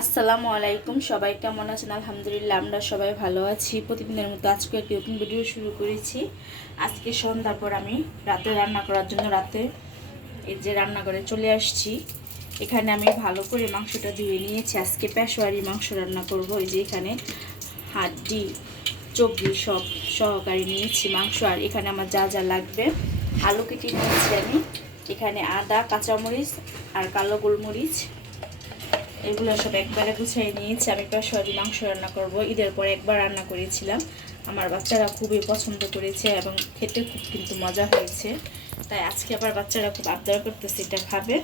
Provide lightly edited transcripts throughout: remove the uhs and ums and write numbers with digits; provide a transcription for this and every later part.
আসসালামু আলাইকুম। সবাই কেমন আছেন? আলহামদুলিল্লাহ আমরা সবাই ভালো আছি। প্রতিদিনের মতো আজকে একটি নতুন ভিডিও শুরু করেছি। আজকে সন্ধ্যার পর আমি রাতে রান্না করার জন্য এই যে রান্নাঘরে চলে আসছি। এখানে আমি ভালো করে মাংসটা ধুয়ে নিয়েছি। আজকে পেশোয়ারি মাংস রান্না করব। এই যে এখানে হাড্ডি চর্বি সব সহকারে নিয়েছি মাংস। আর এখানে আমার যা যা লাগবে আলু কেটে নিয়েছি আমি। এখানে আদা, কাঁচামরিচ আর কালো গোলমরিচ এগুলো সব একবারে গুছিয়ে নিয়েছি। আমি পেশোয়ারি মাংস রান্না করব। ঈদের পরে একবার রান্না করেছিলাম, আমার বাচ্চারা খুবই পছন্দ করেছে এবং খেতে খুব কিন্তু মজা হয়েছে। তাই আজকে আবার বাচ্চারা খুব আবদার করতেছে এটা খাবে।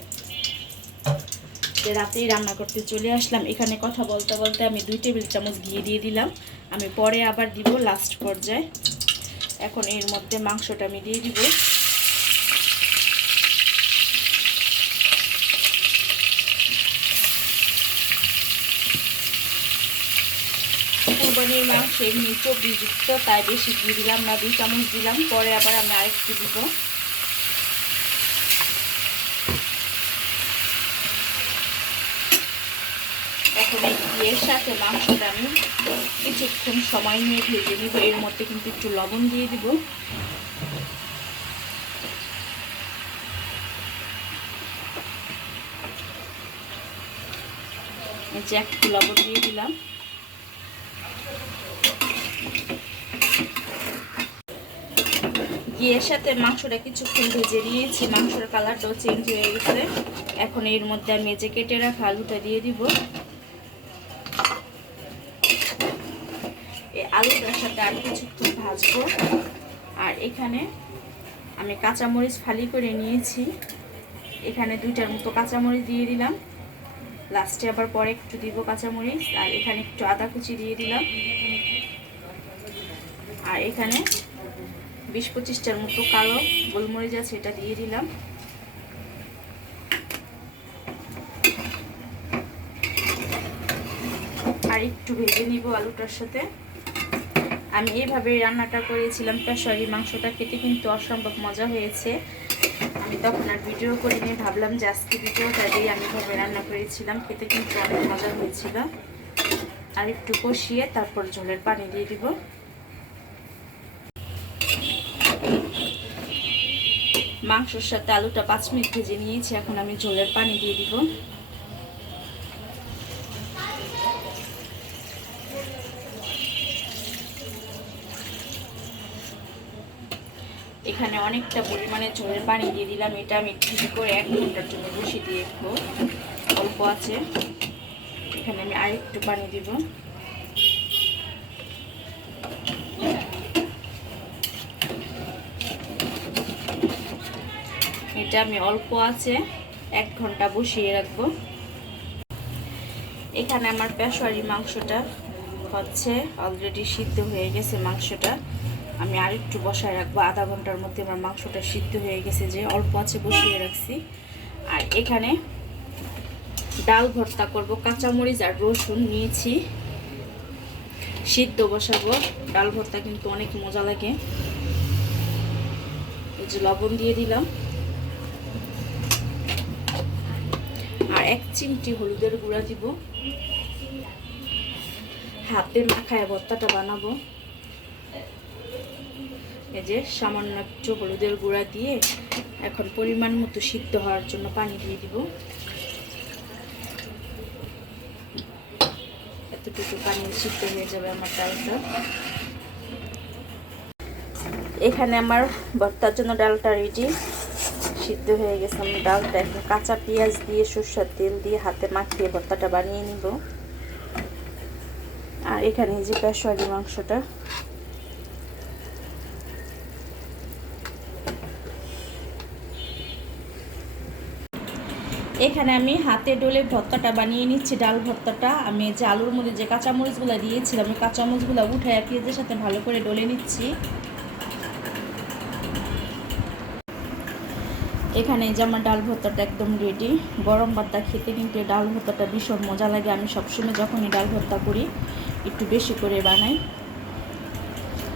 রাতেই রান্না করতে চলে আসলাম। এখানে কথা বলতে বলতে আমি 2 টেবিল চামচ ঘি দিয়ে দিলাম। আমি পরে আবার দিব লাস্ট পর্যায়ে। এখন এর মধ্যে মাংসটা আমি দিয়ে দিব। কোরবানির মাংস এমনি চর্বিযুক্ত, তাই বেশি দিয়ে দিলাম না, 2 চামচ দিলাম। পরে আবার আমি আরেকটু দিব। এখন এই ঘিয়ের সাথে মাংসটা আমি কিছুক্ষণ সময় নিয়ে ভেজে নিব। এর মধ্যে কিন্তু একটু লবণ দিয়ে দিব। এই যে একটু লবণ দিয়ে দিলাম। ঘিয়ের সাথে মাংসটা কিছুক্ষণ ভেজে নিয়েছি। মাংসের কালারটাও চেঞ্জ হয়ে গেছে। এখন এর মধ্যে আমি যে কেটে রাখা আলুটা দিয়ে দিব। এই আলুটার সাথে আর কিছুক্ষণ ভাজবো। আর এখানে আমি কাঁচামরিচ ফালি করে নিয়েছি। এখানে 2টার মতো কাঁচামরিচ দিয়ে দিলাম। লাস্টে আবার পরে একটু দিব কাঁচামরিচ। আর এখানে একটু আদা কুচি দিয়ে দিলাম। আর এখানে 20-25টার মতো কালো গোলমরিচ আছে, এটা দিয়ে দিলাম। আর একটু ভেজে নিব আলুটার সাথে। আমি এইভাবে রান্নাটা করেছিলাম। পেশোয়ারি মাংসটা খেতে কিন্তু অসম্ভব মজা হয়েছে। আমি তখন আর ভিডিও করিনি, ভাবলাম যে আজকে ভিডিওটা দিয়ে আমি এভাবে রান্না করেছিলাম। খেতে কিন্তু অনেক মজা হয়েছিল। আর একটু কষিয়ে তারপর ঝোলের পানি দিয়ে দিব। মাংসের সাথে আলুটা 5 মিনিট ভেজে নিয়েছি। এখন আমি ঝোলের পানি দিয়ে দিব। এখানে অনেকটা পরিমাণে ঝোলের পানি দিয়ে দিলাম। এটা আমি ঠিক করে 1 ঘন্টার জন্য বসিয়ে দিয়ে রাখবো। অল্প আছে, এখানে আমি আরেকটু পানি দিব। এটা আমি অল্প আছে 1 ঘন্টা বসিয়ে রাখবো। এখানে আমার পেশোয়ারি মাংসটা হচ্ছে অলরেডি সিদ্ধ হয়ে গেছে। মাংসটা আমি আরেকটু বসায় রাখবো। আধা ঘন্টার মধ্যে আমার মাংসটা সিদ্ধ হয়ে গেছে, যে অল্প আছে বসিয়ে রাখছি। আর এখানে ডাল ভর্তা করব। কাঁচামরিচ আর রসুন নিয়েছি, সিদ্ধ বসাবো। ডাল ভর্তা কিন্তু অনেক মজা লাগে। এই যে লবণ দিয়ে দিলাম। আর 1 চিমটি হলুদের গুঁড়া দিব। হাতে মাখায় ভর্তাটা বানাবো। এই যে সামান্য একটু হলুদের গুঁড়া দিয়ে এখন পরিমাণ মতো সিদ্ধ হওয়ার জন্য পানি দিয়ে দিব। এতটুকু পানি সিদ্ধ হয়ে যাবে আমার ডালটা। এখানে আমার ভর্তার জন্য ডালটা রেডি, সিদ্ধ হয়ে গেছে। আমি ডালটা এখন কাঁচা পেঁয়াজ দিয়ে সরষের তেল দিয়ে হাতে মাখিয়ে ভর্তাটা বানিয়ে নিব। আর এখানে যে পেশোয়ারি মাংসটা, এখানে আমি হাতে ডলে ভর্তাটা বানিয়ে নিচ্ছি। ডাল ভর্তাটা আমি যে আলুর মধ্যে যে কাঁচামরিচগুলো দিয়েছিলাম, আমি কাঁচামরিচগুলো উঠে পেঁয়াজের সাথে ভালো করে ডলে নিচ্ছি। এখানে যে আমার ডাল ভর্তাটা একদম রেডি। গরম ভাতটা খেতে কিন্তু ডাল ভর্তাটা ভীষণ মজা লাগে। আমি সবসময় যখনই ডাল ভর্তা করি একটু বেশি করে বানাই।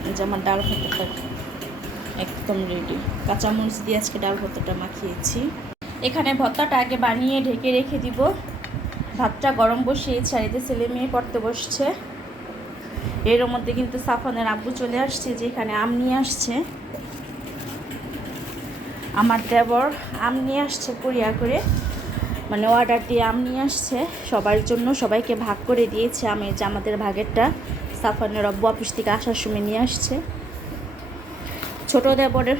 এই যে আমার ডাল ভর্তাটা একদম রেডি। কাঁচামরিচ দিয়ে আজকে ডাল ভর্তাটা মাখিয়েছি। এখানে ভর্তাটা আগে বানিয়ে ঢেকে রেখে দিব। ভাতটা গরম বসিয়েছি আর এতে ছেলে মেয়ে পড়তে বসছে। এর মধ্যে কিন্তু সাফনের আব্বু চলে আসছে, যেখানে আম নিয়ে আসছে। আমার দেবর আম নিয়ে আসছে কুরিয়ার করে, মানে অর্ডার দিয়ে আম নিয়ে আসছে সবার জন্য, সবাইকে ভাগ করে দিয়েছে। আমি যে আমাদের ভাগেরটা সাফনের আব্বু অফিস থেকে আসার সময় নিয়ে আসছে। ছোটো দেবরের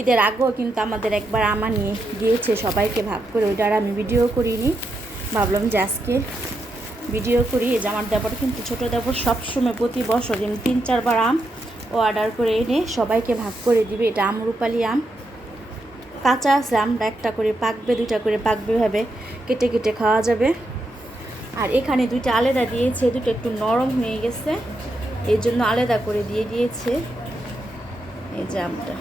ঈদের আগেও কিন্তু আমাদের একবার আম নিয়ে দিয়েছে সবাইকে ভাগ করে, ওইটা আর আমি ভিডিও করিনি, ভাবলাম যে আজকে ভিডিও করি। এই যে আমার দেবর কিন্তু ছোটো দেবর সবসময় প্রতি বছর যেমন 3-4 বার আম ও অর্ডার করে এনে সবাইকে ভাগ করে দিবে। এটা আমরুপালি আম, কাঁচা আছে আমরা, একটা করে পাকবে 2টা করে পাকবে ভাবে কেটে কেটে খাওয়া যাবে। আর এখানে 2টা আলাদা দিয়েছে, 2টা একটু নরম হয়ে গেছে, এই জন্য আলাদা করে দিয়ে দিয়েছে। এই যে আমটা,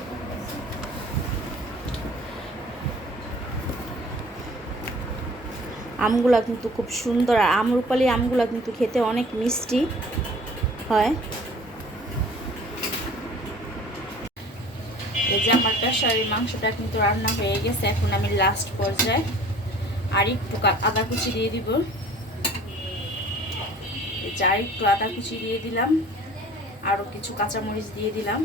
আমগুলা কিন্তু খুব সুন্দর, আর আমরুপালি আমগুলা কিন্তু খেতে অনেক মিষ্টি হয়। এই যে আমার পেশারির মাংসটা কিন্তু রান্না হয়ে গেছে। এখন আমি লাস্ট পর্যায়ে আর একটু আদা কুচি দিয়ে দিব। আর একটু আদা কুচি দিয়ে দিলাম, আরও কিছু কাঁচামরিচ দিয়ে দিলাম,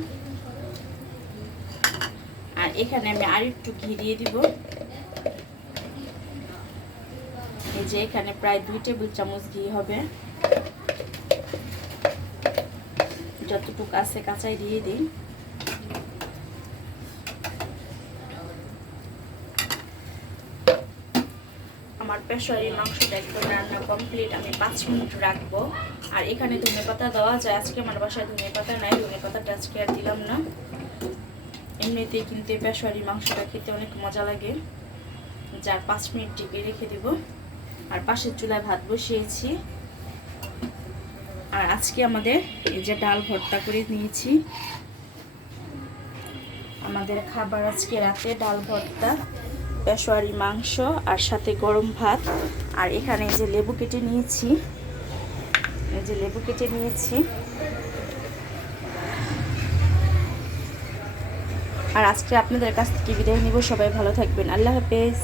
আর এখানে আমি আর একটু ঘি দিয়ে দিব। এই যে এখানে প্রায় 2 টেবিল চামচ ঘি হবে, যতটুকু আছে কাঁচাই দিয়ে দিই। আমার পেশারির মাংসটা একদম রান্না কমপ্লিট, আমি 5 মিনিট রাখবো। আর এখানে ধনেপাতা দেওয়া যায়, আজকে আমার বাসায় ধনেপাতা নাই, ধনেপাতাটা আজকে আর দিলাম না। এমনিতেই কিন্তু এই পেশারির মাংসটা খেতে অনেক মজা লাগে, যার 5 মিনিট টিপে রেখে দিব। আর পাশের চুলায় ভাত বসিয়েছি। আর আজকে আমাদের এই যে ডাল ভর্তা করে নিয়েছি, আমাদের খাবার আজকে রাতে ডাল ভর্তা, পেশোয়ারি মাংস আর সাথে গরম ভাত। আর এখানে এই যে লেবু কেটে নিয়েছি, এই যে লেবু কেটে নিয়েছি। আর আজকে আপনাদের কাছ থেকে বিদায় নিব, সবাই ভালো থাকবেন, আল্লাহ হাফেজ।